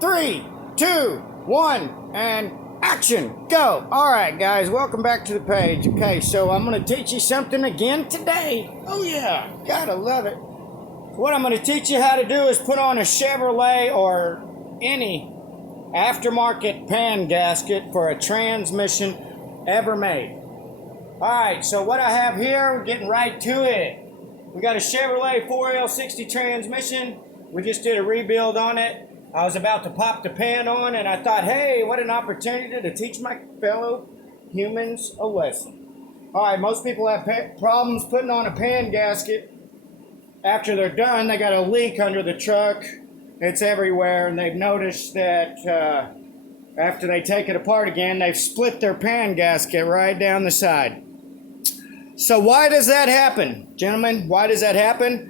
3, 2, 1, and action, go. All right, guys, welcome back to the page. Okay, so I'm going to teach you something again today. Oh, yeah, gotta love it. What I'm going to teach you how to do is put on a Chevrolet or any aftermarket pan gasket for a transmission ever made. All right, so what I have here, we're getting right to it. We got a Chevrolet 4L60 transmission. We just did a rebuild on it. I was about to pop the pan on, and I thought, hey, what an opportunity to teach my fellow humans a lesson. All right, most people have problems putting on a pan gasket. After they're done, they got a leak under the truck. It's everywhere, and they've noticed that after they take it apart again, they've split their pan gasket right down the side. So why does that happen, gentlemen? Why does that happen?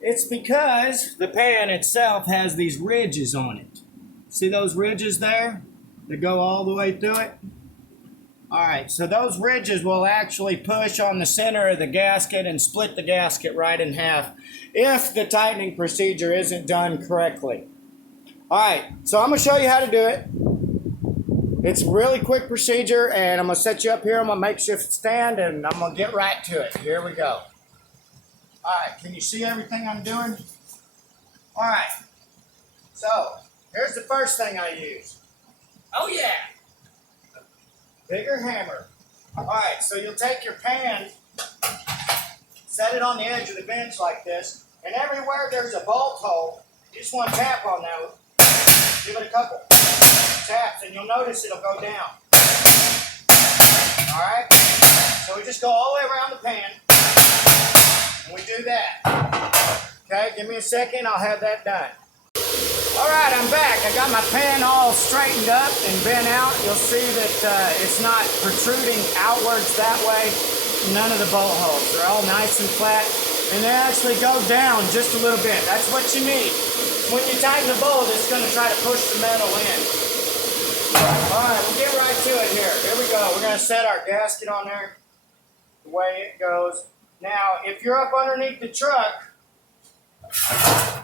It's because the pan itself has these ridges on it. See those ridges there that go all the way through it? All right, so those ridges will actually push on the center of the gasket and split the gasket right in half if the tightening procedure isn't done correctly. All right, so I'm going to show you how to do it. It's a really quick procedure, and I'm going to set you up here on my makeshift stand, and I'm going to get right to it. Here we go. All right, can you see everything I'm doing? All right, so here's the first thing I use. Oh yeah, a bigger hammer. All right, so you'll take your pan, set it on the edge of the bench like this, and everywhere there's a bolt hole, you just want to tap on that. Give it a couple taps, and you'll notice it'll go down. All right, so we just go all the way around the pan. And we do that. Okay, give me a second, I'll have that done. All right, I'm back. I got my pan all straightened up and bent out. You'll see that it's not protruding outwards that way. None of the bolt holes. They're all nice and flat, and they actually go down just a little bit. That's what you need. When you tighten the bolt, it's going to try to push the metal in. All right, we'll get right to it here. Here we go. We're going to set our gasket on there the way it goes. Now, if you're up underneath the truck,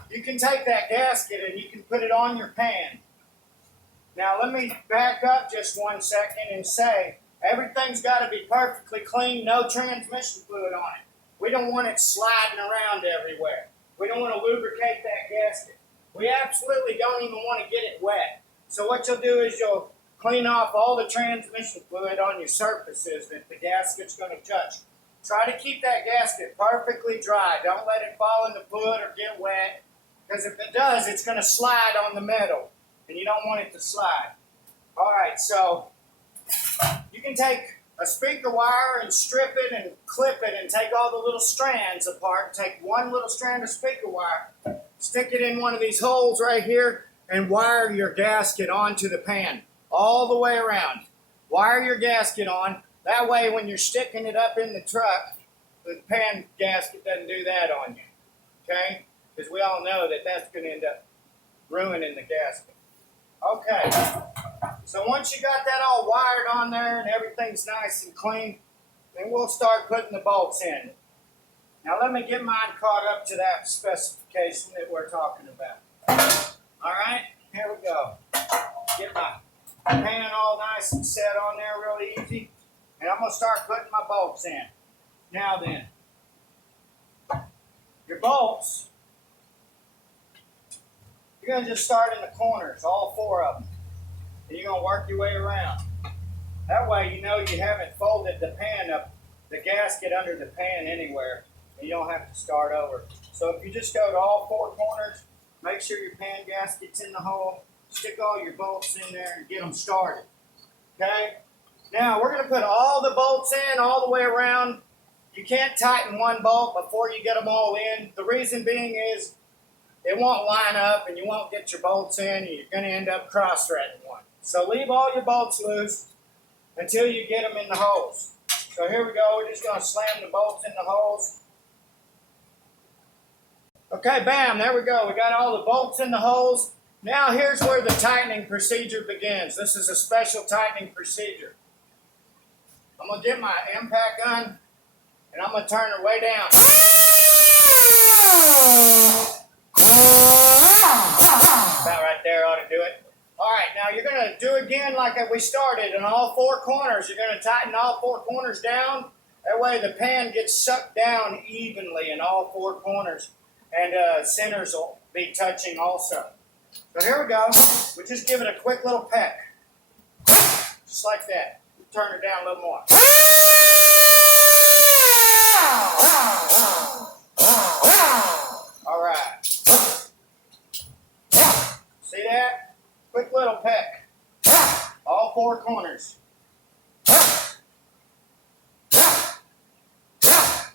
you can take that gasket and you can put it on your pan. Now, let me back up just 1 second and say, everything's got to be perfectly clean, no transmission fluid on it. We don't want it sliding around everywhere. We don't want to lubricate that gasket. We absolutely don't even want to get it wet. So what you'll do is you'll clean off all the transmission fluid on your surfaces that the gasket's going to touch. Try to keep that gasket perfectly dry. Don't let it fall in the fluid or get wet, because if it does, it's going to slide on the metal, and you don't want it to slide. All right, so you can take a speaker wire and strip it and clip it and take all the little strands apart. Take one little strand of speaker wire, stick it in one of these holes right here, and wire your gasket onto the pan all the way around. Wire your gasket on. That way, when you're sticking it up in the truck, the pan gasket doesn't do that on you, okay? Because we all know that that's going to end up ruining the gasket. Okay, so once you got that all wired on there and everything's nice and clean, then we'll start putting the bolts in. Now, let me get mine caught up to that specification that we're talking about. All right, here we go. Get my pan all nice and set on there really easy. And I'm going to start putting my bolts in. Now then, your bolts, you're going to just start in the corners, all 4 of them. And you're going to work your way around. That way you know you haven't folded the pan up, the gasket under the pan anywhere, and you don't have to start over. So if you just go to all 4 corners, make sure your pan gasket's in the hole, stick all your bolts in there and get them started. Okay? Now, we're going to put all the bolts in all the way around. You can't tighten one bolt before you get them all in. The reason being is it won't line up and you won't get your bolts in and you're going to end up cross-threading one. So leave all your bolts loose until you get them in the holes. So here we go. We're just going to slam the bolts in the holes. Okay, bam, there we go. We got all the bolts in the holes. Now here's where the tightening procedure begins. This is a special tightening procedure. I'm going to get my impact gun, and I'm going to turn her way down. About right there ought to do it. All right, now you're going to do again like we started in all four corners. You're going to tighten all four corners down. That way the pan gets sucked down evenly in all four corners. And centers will be touching also. So here we go. We just give it a quick little peck. Just like that. Turn it down a little more. All right. See that? Quick little peck. All four corners.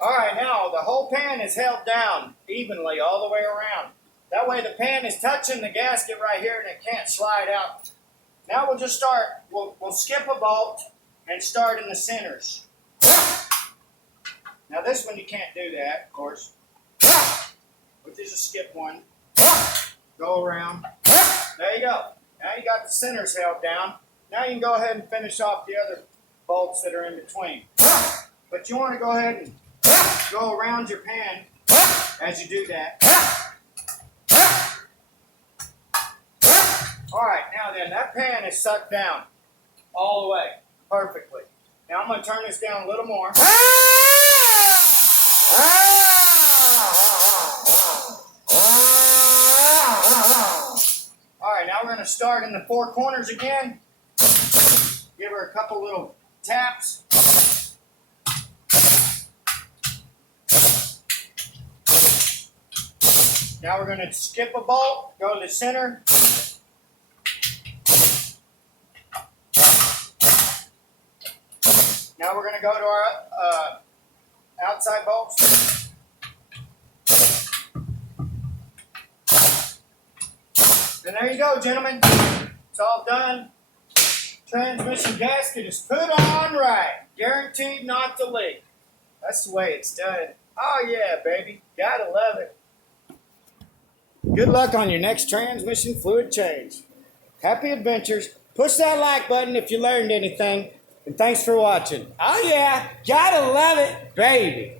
All right, now the whole pan is held down evenly all the way around. That way the pan is touching the gasket right here and it can't slide out. Now we'll just start, we'll skip a bolt and start in the centers. Now this one you can't do that, of course. We'll just skip one. Go around. There you go. Now you got the centers held down. Now you can go ahead and finish off the other bolts that are in between. But you want to go ahead and go around your pan as you do that. All right, now then, that pan is sucked down all the way, perfectly. Now I'm going to turn this down a little more. All right, now we're going to start in the four corners again. Give her a couple little taps. Now we're going to skip a bolt, go to the center. Now we're going to go to our outside bolts. And there you go, gentlemen. It's all done. Transmission gasket is put on right. Guaranteed not to leak. That's the way it's done. Oh yeah, baby. Gotta love it. Good luck on your next transmission fluid change. Happy adventures. Push that like button if you learned anything. And thanks for watching. Oh yeah, gotta love it, baby.